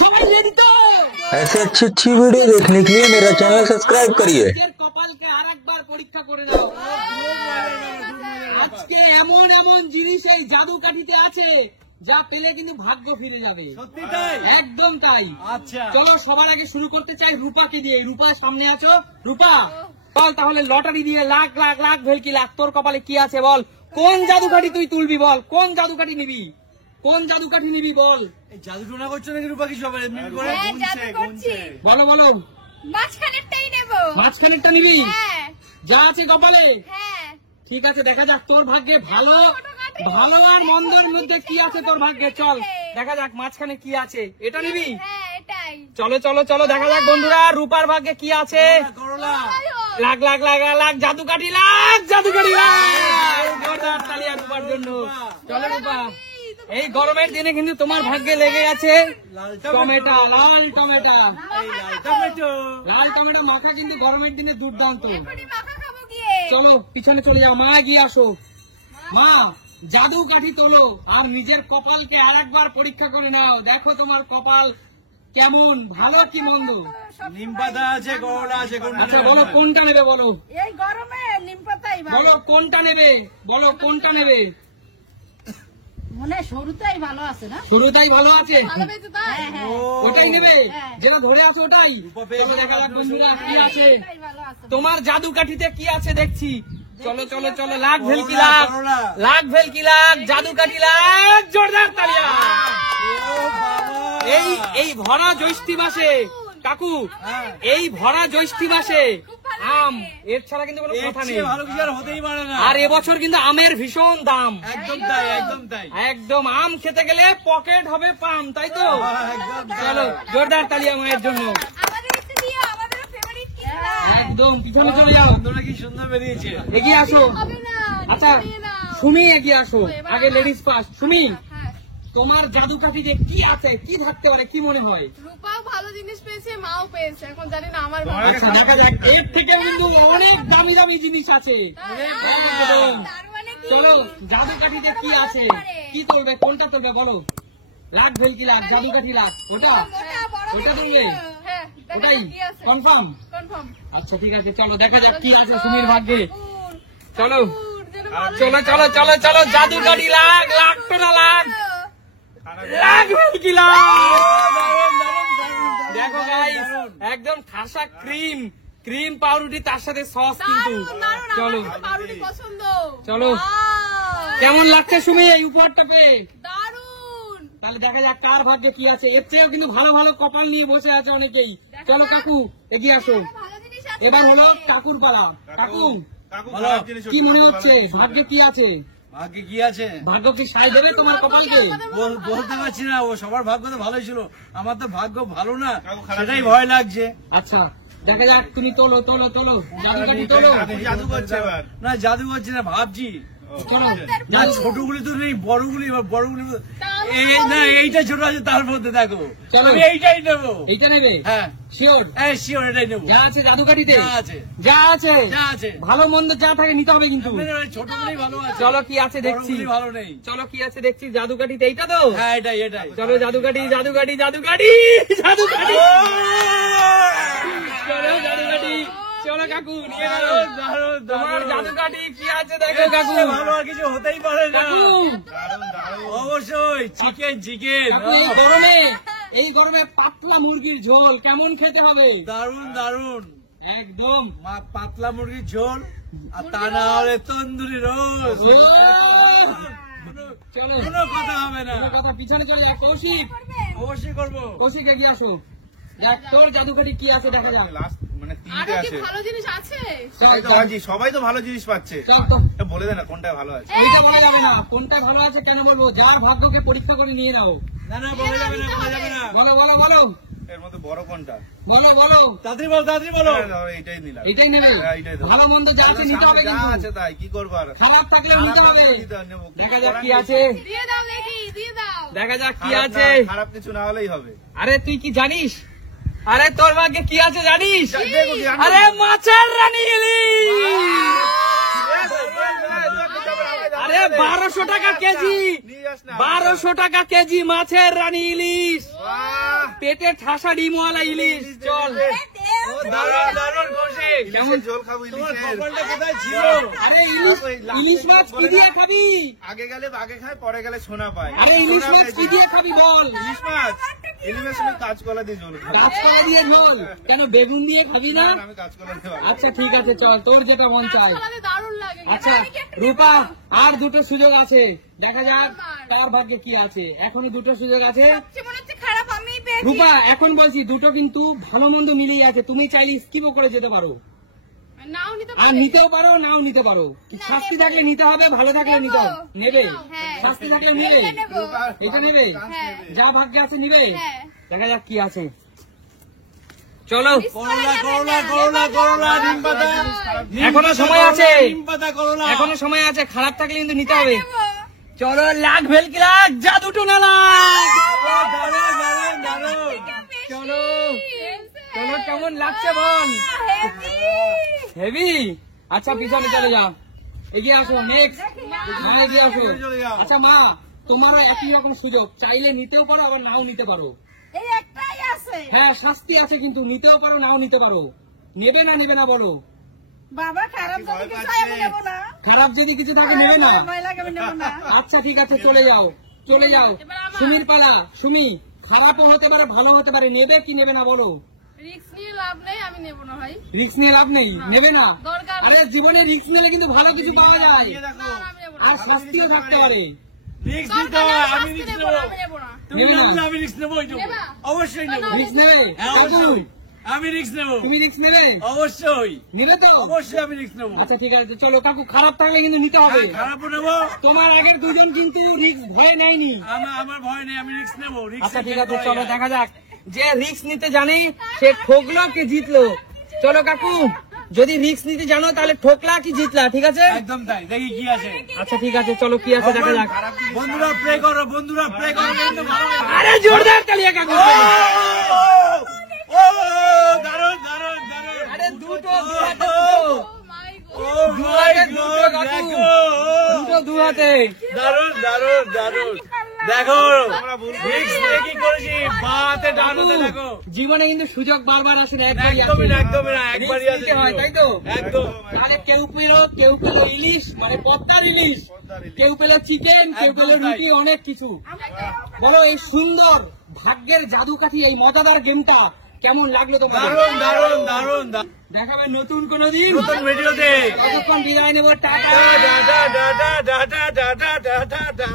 সবাই রেডি তো? ऐसे अच्छी अच्छी वीडियो देखने के लिए मेरा चैनल सब्सक्राइब करिए। কপালকে আরেকবার পরীক্ষা করে নাও। আজকে এমন এমন জিনিস এই জাদু কাঠিতে আছে যা পেলে কিন্তু ভাগ্য ফিরে যাবে। সত্যি তাই? একদম তাই। আচ্ছা চলো সবার আগে শুরু করতে চাই রূপাকে দিয়ে। রূপা সামনে আছো। রূপা বল তাহলে লটারি দিয়ে লাখ লাখ লাখ ভেলকি লাখ তোর কপালে কি আছে বল। কোন জাদু কাঠি তুই তুলবি বল। কোন জাদু কাঠি নিবি? কোন জাদু কাঠি নিবি বল। এই জাদু টোনা করছো নাকি রূপা কি সবাই এমনি করে? হ্যাঁ, জাদু করছি। বলো বলো। মাঝখানেরটাই নেব। মাঝখানেরটা নিবি? হ্যাঁ যা আছে কপালে। হ্যাঁ। ঠিক আছে দেখা যাক তোর ভাগ্যে ভালো ভালো আর মন্দের মধ্যে কি আছে তোর ভাগ্যে। চল দেখা যাক মাঝখানে কি আছে। এটা নিবি? হ্যাঁ এটাই। চলো চলো চলো দেখা যাক বন্ধুরা রূপার ভাগ্যে কি আছে। করলা লাখ লাখ লাখ লাখ জাদু কাঠি লাখ জাদু কাঠি লাখ। জোরদার তালিয়া রূপার জন্য। চলো রূপা এই গরমের দিনে কিন্তু তোমার ভাগ্যে লেগে আছে টমেটো। লাল টমেটো। এই লাল টমেটো। লাল টমেটো মাখা কিন্তু গরমের দিনে দুর্দান্ত। এখনই মাখা খাবো গিয়ে। চলো পিছনে চলে যাও। মা এগিয়ে আসো। মা জাদু কাঠি তোলো আর নিজের কপালকে আরেকবার পরীক্ষা করে নাও। দেখো তোমার কপাল কেমন, ভালো কি মন্দ। নিম পাতা আছে, করলা আছে, আচ্ছা বলো কোনটা নেবে বলো। এই গরমে নিম পাতাই বলো কোনটা নেবে বলো কোনটা নেবে। মনে হয় সরুটাই ভালো আছে না? শুরুটাই ভালো আছে ভালো পেয়েছো তাই? হ্যাঁ ওটাই নেবে হ্যাঁ। যেটা ধরে আছে ওটাই। চলো দেখা যাক বন্ধুরা কি আছে এটাই ভালো আছে। তোমার জাদু কাঠিতে কি আছে দেখছি। চলো চলো চলো লাখ ভেলকি লাখ লাখ ভেলকি লাখ জাদু কাঠি লাখ। জোরদার তালিয়া। এই এই ভরা জ্যৈষ্ঠী মাসে কাকু এই ভরা জ্যৈষ্ঠী মাসে আম এর ছাড়া কিন্তু কোনো কথা নেই। ভালো কিছু আর হতেই পারে না। আর এবছর কিন্তু আমের ভীষণ দাম। একদম তাই, একদম তাই। একদম আম খেতে গেলে পকেট হবে পাম তাই তো। একদম তাই। চলো জোরদার তালিয়া মায়ের জন্য। আমাদের একটু দিও, আমাদের ফেভারিট কিনবা। একদম পিছনে চলে যাও। বন্ধুরা কি সুন্দর বেরিয়েছে। এগিয়ে আসো। হবে না। আচ্ছা নিয়ে নাও। সুমি এগিয়ে আসো। আগে লেডিস ফার্স্ট। সুমি হ্যাঁ। তোমার জাদু কাঠিতে কি আছে, কি থাকতে পারে, কি মনে হয়? রূপাও ভালো জিনিস পেয়েছে, মাও পেয়েছে। এখন জানি না আমার আচ্ছা দেখা যাক। এর থেকে কিন্তু অনেক দামি দামি জিনিস আছে। একদম। তার মানে কি? চলো জাদু কাঠিতে কি আছে, কি তুলবে, কোনটা তুলবে বলো। লাখ ভেলকি লাখ জাদু কাঠি লাখ ওটা মোটা বড় ওটা বেশি। তুলবে? হ্যাঁ দেখা ওটাই যাক কি আছে। কনফার্ম। কনফার্ম। আচ্ছা ঠিক আছে চলো দেখা যাক কি আছে সুমির ভাগ্যে। চলো যেন ভালো চলো চলো চলো চলো জাদু কাঠি লাখ লাখ টাকা লাখ লাখ ভেলকি লাখ। দেখো গাইস একদম ঠাসা ক্রিম ক্রিম পাউরুটি তার সাথে সস কিন্তু। দারুণ, চলো আমার তো পাউরুটি পছন্দ। চলো। Wow! কেমন লাগছে সুমি এই উপহারটা পেয়ে? দারুণ। তাহলে দেখা যাক কার ভাগ্যে কি আছে। এর চেয়েও কিন্তু ভালো ভালো কপাল নিয়ে বসে আছে অনেকেই। চলো কাকু এগিয়ে আসো। ভালো জিনিস আছে। এবার হলো কাকুর পালা। কাকু কি মনে হচ্ছে ভাগ্যে কি আছে? ভাগ্যে কি আছে ভাগ্য কি সায় দেবে তোমার কপালকে? বলতে পারছি না। ও সবার ভাগ্য তো ভালোই ছিল, আমার তো ভাগ্য ভালো না, সেটাই ভয় লাগছে। আচ্ছা দেখা যাক তুমি তোলো তোলো তোলো জাদু কাঠি তোলো। জাদু করছে এবার। না জাদু করছি না, ভাবছি। চলো না ছোটগুলি তো নেই, বড়গুলি এবার বড়গুলি এই না এইটা ছোট আছে তার মধ্যে দেখো। চলো। আমি এইটাই নেবো। এইটা নেবে? হ্যাঁ শিওর? হ্যাঁ শিওর এটাই নেবো। যা আছে জাদু কাঠিতে যা আছে। যা আছে যা আছে। ভালো মন্দ যা থাকে নিতে হবে কিন্তু। ছোটগুলি ভালো আছে, চলো কি আছে দেখছি। বড়গুলি ভালো নেই। চলো কি আছে দেখছি জাদু কাঠিতে। এইটা তো? হ্যাঁ এটাই এটাই। চলো জাদু কাঠি জাদু কাঠি জাদু কাঠি জাদু কাঠি। চলো জাদু কাঠি। চলো কাকু নিয়ে গেলো। দারুণ তোমার দারুণ। জাদু কাঠি কি আছে দেখো কাকু। ভালো আর কিছু হতেই পারে না। কাকু অবশ্যই চিকেন চিকেন। কাকু এই গরমে পাতলা মুরগির ঝোল কেমন খেতে হবে? দারুণ দারুণ। একদম। পাতলা মুরগির ঝোল আর তা না হলে তন্দুরি রোজ। ও! চলো কোনো কথা হবে না। কোনো কথা পিছনে চলে যায়। কৌশিক অবশ্যই করবো। কৌশিক এগিয়ে আসো। দেখ তোর জাদু কাঠি কি আছে দেখা যাক। লাস্ট মানে তিনটে আরো কি আছে। ভালো জিনিস আছে? চল এই তো আজি সবাই তো ভালো জিনিস পাচ্ছে। চল তো এটা বলে দে না কোনটা ভালো আছে। এটা বলা যাবে না। কোনটা ভালো আছে কেন বলবো? যার ভাগ্যকে পরীক্ষা করে নিয়ে নাও। না না বলা যাবে না, বলা যাবে না। বলো বলো বলো এর মধ্যে বড় কোনটা? বলো বলো তাড়াতাড়ি বলো, তাড়াতাড়ি বলো। এইটাই নিলাম। এইটাই নেবে? হ্যাঁ, এইটাই দেবো। ভালো মন্দ যা আছে নিতে হবে যা কিন্তু। আছে তাই কি করবো আর। খারাপ থাকলেও নিতে হবে। নেবো। দেখা যাক কি আছে। দিয়ে দাও দেখি, দিয়ে দাও। দেখা যাক কি খারাপ আছে। না, খারাপ কিছু না হলেই হবে। আরে তুই কি জানিস? আরে তোর ভাগ্যে কি আছে জানিস? দেখো কি আরে মাছের রানী ইলিশ। আরে 1200 টাকা কেজি। নিয়ে যাস না। 1200 টাকা কেজি মাছের রানী ইলিশ। বাহ! পেটে ঠাসা ডিমওয়ালা ইলিশ, চল। দারুণ দারুণ কৌশিক, ইলিশের ঝোল খাবো, তোমার ইলিশের। কপালটা কোথায় ছিল? আরে ইলিশ মাছ কি দিয়ে খাবি? আগে গেলে বাগে খায়, পরে গেলে সোনা পায়। আরে ইলিশ সোনা মাছ পেয়েছি। কি দিয়ে খাবি বল? ইলিশ মাছ, ইলিশের সঙ্গে কাঁচকলা দিয়ে ঝোল খাবো। কাঁচকলা দিয়ে ঝোল, কেন বেগুন দিয়ে খাবি না? না, আমি কাঁচকলা দিয়ে ভালো। আচ্ছা ঠিক আছে, চল, তোর যেটা মন চায়। দারুণ লাগে। আচ্ছা রূপা, আর দুটো সুযোগ আছে, দেখা যাক তার ভাগ্যে কি আছে। এখনো দুটো সুযোগ আছে। মনে হচ্ছে খারাপ আমি পেয়েছি। রূপা, এখন বলছি দুটো কিন্তু ভালো মন্দ মিলেই আছে, তুমি চাইলে স্কিপও করে যেতে পারো, নাও নিতে আর নিতেও পারো নাও নিতে পারো। শাস্তি থাকলে নিতে হবে, ভালো থাকলে নিতে হবে। নেবে? হ্যাঁ। শাস্তি থাকলে নেবে? এটা নেবে? হ্যাঁ। যা ভাগ্যে আছে নিবে। হ্যাঁ। দেখা যাক কি আছে, চলো। করলা করলা করলা করলা, নিম পাতা, এখনো সময় আছে, নিম পাতা করলা। এখনো সময় আছে, খারাপ থাকলে কিন্তু নিতে হবে। চলো, লাখ ভেলকি লাখ, জাদু টোনা লাখ। দারুণ দারুণ দারুণ। চলো চলো, কেমন লাগছে বল? হেভি। আচ্ছা পিছনে চলে যাও, এগিয়ে আসো, নেক্সট মা এগিয়ে আসো। চলে যাও। আচ্ছা মা, তোমারও একই রকম সুযোগ, চাইলে নিতেও পারো আবার নাও নিতে পারো। এই একটাই আছে। হ্যাঁ শাস্তি আছে, কিন্তু নিতেও পারো নাও নিতে পারো। নেবে না বলো? বাবা খারাপ যদি কিছু হয় আমি নেবো না। খারাপ যদি কিছু থাকে নেবে না? ভয় লাগে, আমি নেবো না। আচ্ছা ঠিক আছে, চলে যাও চলে যাও। এবার আমার। সুমির পালা। সুমি, খারাপও হতে পারে ভালো হতে পারে, নেবে কি নেবে না বলো? রিস্ক নিয়ে লাভ নেই, আমি নেবো না ভাই। রিস্ক নিয়ে লাভ নেই, নেবে না? দরকার নেই। আরে জীবনে রিস্ক নিলে কিন্তু ভালো কিছু পাওয়া যায়, নিয়ে দেখো। না, আমি নেবো না। আর শাস্তিও থাকতে পারে। রিস্ক দরকার নিতে নেই, হয়, আমি আমি শাস্তি রিস্ক নেবো না, নেবো। আমি নেবো না। তুমি নেবে না? নেবে না, আমি রিস্ক নেবোই তো। নেবা? অবশ্যই নেবো। রিস্ক নেবে? হ্যাঁ, কাকু, অবশ্যই। আমি রিস্ক নেবো। তুমি রিস্ক নেবে? অবশ্যই নেবে তো? অবশ্যই আমি রিস্ক নেবো। আচ্ছা ঠিক আছে, চলো কাকু, খারাপ থাকলে কিন্তু নিতে হবে। খারাপও নেবো। তোমার আগের দুজন কিন্তু রিস্ক ভয় নেয়নি। আমার ভয় নেই, আমি রিস্ক নেবো। আচ্ছা ঠিক আছে, চলো দেখা যাক যে রিস্ক নিতে জানে সে ঠকলো কি জিতলো। চলো কাকু, যদি রিস্ক নিতে জানো তাহলে ঠকলা কি জিতলা, ঠিক আছে? একদম তাই, দেখি কি আছে। আচ্ছা ঠিক আছে, চলো কি আছে দেখা যাক। বন্ধুরা প্রে করো, বন্ধুরা প্রে করো, কিন্তু ভালো হবে। আরে জোরদার তালিয়া কাকু। ও, ও, দারুণ দারুণ দারুণ। আরে দুটো দু হাতে, ও দু মাই হাতে দুটো গড, কাকু, দেখো। দুটো দু হাতে। দারুণ দারুণ দারুণ। দেখো রিস্ক নিয়ে কি করেছি, বাতে ডান হাতে দেখো। জীবনে কিন্তু সুযোগ বারবার আসে না, একবারই আসে। একদমই না, একদমই না, একবারই রিস্ক আছে নিতে হয়, সুযোগ। তাই তো? একদম তাহলে কেউ পেলো ইলিশ, মানে পদ্মার ইলিশ, কেউ পেলো চিকেন, কেউ পেলো একদম তাই। রুটি, অনেক কিছু। বলো এই সুন্দর ভাগ্যের জাদুকাঠি, এই মজাদার গেমটা কেমন লাগলো তোমার? দারুণ দারুণ দারুণ দারুণ। দেখাবে নতুন কোনো দিন। নতুন ভিডিওতে ততক্ষণ বিদায় নেবো, tata. Tata tata tata tata tata tata.